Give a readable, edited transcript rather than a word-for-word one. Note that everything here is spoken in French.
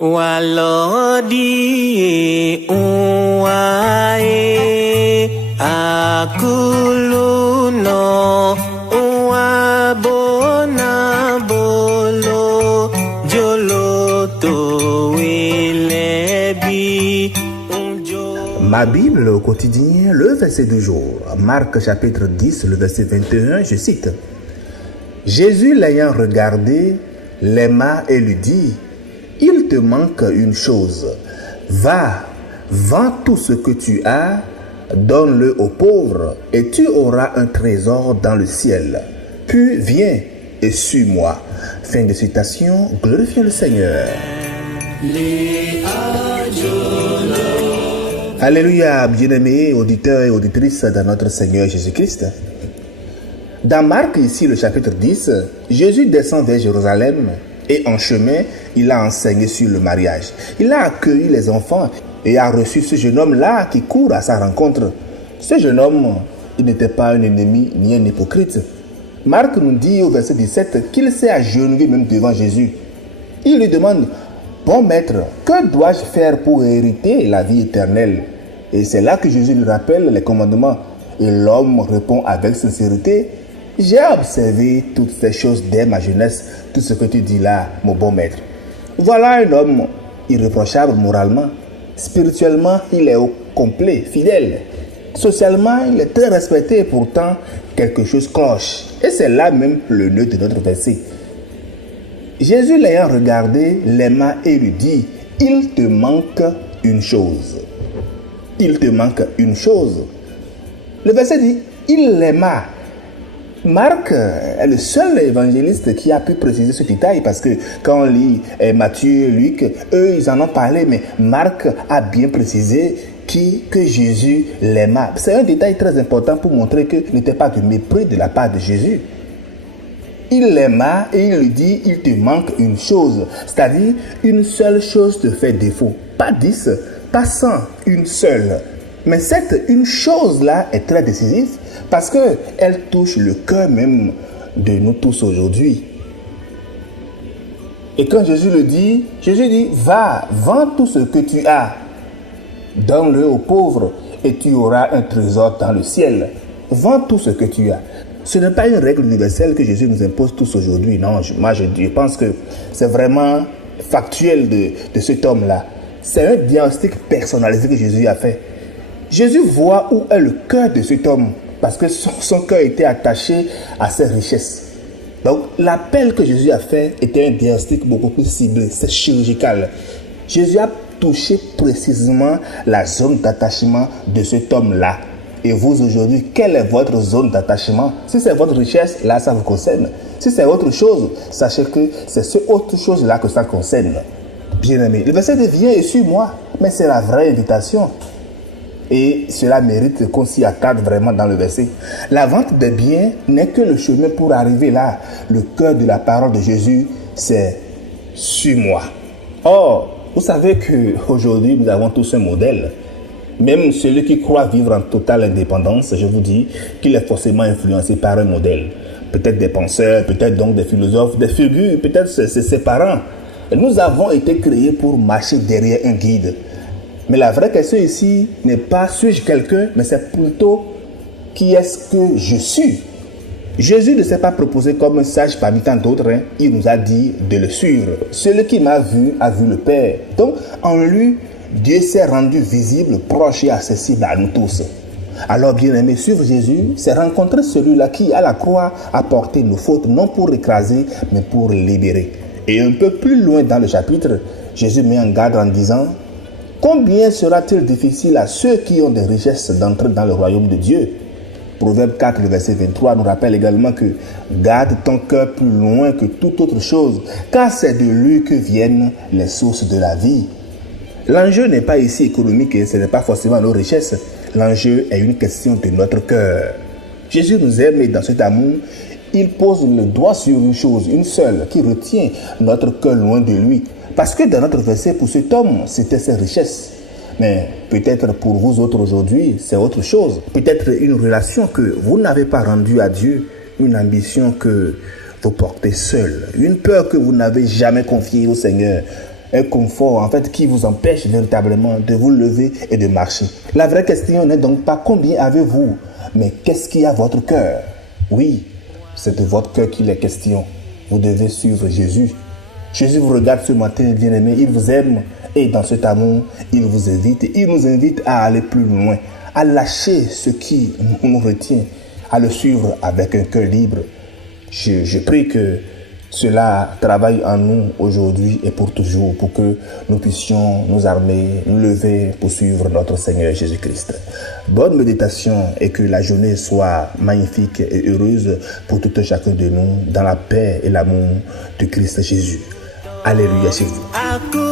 Walodi uwae akuluno uwabona bolo joloto wilebi. Ma Bible au quotidien, le verset du jour, Marc chapitre 10, le verset 21, je cite. Jésus l'ayant regardé, l'aima et lui dit, « Il te manque une chose. Va, vends tout ce que tu as, donne-le aux pauvres, et tu auras un trésor dans le ciel. Puis viens et suis-moi. » Fin de citation, glorifions le Seigneur. Alléluia, bien-aimés auditeurs et auditrices de notre Seigneur Jésus-Christ. Dans Marc, ici, le chapitre 10, Jésus descend vers Jérusalem et en chemin, il a enseigné sur le mariage. Il a accueilli les enfants et a reçu ce jeune homme-là qui court à sa rencontre. Ce jeune homme, il n'était pas un ennemi ni un hypocrite. Marc nous dit au verset 17 qu'il s'est agenouillé même devant Jésus. Il lui demande, « Bon maître, que dois-je faire pour hériter la vie éternelle ?» Et c'est là que Jésus lui rappelle les commandements. Et l'homme répond avec sincérité, « J'ai observé toutes ces choses dès ma jeunesse, tout ce que tu dis là, mon bon maître. » Voilà un homme irréprochable moralement. Spirituellement, il est au complet, fidèle. Socialement, il est très respecté, pourtant, quelque chose cloche. Et c'est là même le nœud de notre verset. Jésus l'ayant regardé, l'aima et lui dit, « Il te manque une chose. » Il te manque une chose. Le verset dit, « Il l'aima. » Marc est le seul évangéliste qui a pu préciser ce détail parce que quand on lit Matthieu, Luc, eux ils en ont parlé, mais Marc a bien précisé que Jésus l'aima. C'est un détail très important pour montrer qu'il n'était pas de mépris de la part de Jésus. Il l'aima et il lui dit, il te manque une chose, c'est-à-dire une seule chose te fait défaut. Pas 10, pas 100, une seule. Mais cette une chose-là est très décisive parce qu'elle touche le cœur même de nous tous aujourd'hui. Et quand Jésus le dit, Jésus dit, va, vends tout ce que tu as, donne-le aux pauvres et tu auras un trésor dans le ciel. Vends tout ce que tu as. Ce n'est pas une règle universelle que Jésus nous impose tous aujourd'hui. Non, je pense que c'est vraiment factuel de cet homme-là. C'est un diagnostic personnalisé que Jésus a fait. Jésus voit où est le cœur de cet homme parce que son cœur était attaché à ses richesses. Donc l'appel que Jésus a fait était un diagnostic beaucoup plus ciblé, c'est chirurgical. Jésus a touché précisément la zone d'attachement de cet homme-là. Et vous aujourd'hui, quelle est votre zone d'attachement? Si c'est votre richesse, là ça vous concerne. Si c'est autre chose, sachez que c'est ce autre chose-là que ça concerne. Bien-aimé, le verset dit, viens et suis-moi. Mais c'est la vraie invitation. Et cela mérite qu'on s'y attarde vraiment dans le verset. La vente des biens n'est que le chemin pour arriver là. Le cœur de la parole de Jésus, c'est « suis-moi ». Or, vous savez qu'aujourd'hui, nous avons tous un modèle. Même celui qui croit vivre en totale indépendance, je vous dis qu'il est forcément influencé par un modèle. Peut-être des penseurs, peut-être donc des philosophes, des figures, peut-être ses parents. Et nous avons été créés pour marcher derrière un guide. Mais la vraie question ici n'est pas suis-je quelqu'un, mais c'est plutôt qui est-ce que je suis. Jésus ne s'est pas proposé comme un sage parmi tant d'autres. Il nous a dit de le suivre. Celui qui m'a vu a vu le Père. Donc en lui, Dieu s'est rendu visible, proche et accessible à nous tous. Alors bien aimé, suivre Jésus, c'est rencontrer celui-là qui à la croix a porté nos fautes, non pour écraser, mais pour libérer. Et un peu plus loin dans le chapitre, Jésus met en garde en disant, combien sera-t-il difficile à ceux qui ont des richesses d'entrer dans le royaume de Dieu? Proverbe 4, le verset 23 nous rappelle également que garde ton cœur plus loin que toute autre chose, car c'est de lui que viennent les sources de la vie. L'enjeu n'est pas ici économique et ce n'est pas forcément nos richesses. L'enjeu est une question de notre cœur. Jésus nous aime et dans cet amour, il pose le doigt sur une chose, une seule, qui retient notre cœur loin de lui. Parce que dans notre verset, pour cet homme, c'était ses richesses. Mais peut-être pour vous autres aujourd'hui, c'est autre chose. Peut-être une relation que vous n'avez pas rendue à Dieu, une ambition que vous portez seul, une peur que vous n'avez jamais confiée au Seigneur. un confort en fait qui vous empêche véritablement de vous lever et de marcher. La vraie question n'est donc pas combien avez-vous, mais qu'est-ce qui est à votre cœur? Oui, c'est de votre cœur qu'il est question. Vous devez suivre Jésus. Jésus vous regarde ce matin, bien-aimé, il vous aime et dans cet amour, il vous invite, il nous invite à aller plus loin, à lâcher ce qui nous retient, à le suivre avec un cœur libre. Je prie que cela travaille en nous aujourd'hui et pour toujours, pour que nous puissions nous armer, nous lever pour suivre notre Seigneur Jésus-Christ. Bonne méditation et que la journée soit magnifique et heureuse pour tout un chacun de nous, dans la paix et l'amour de Christ Jésus. Alléluia chez vous.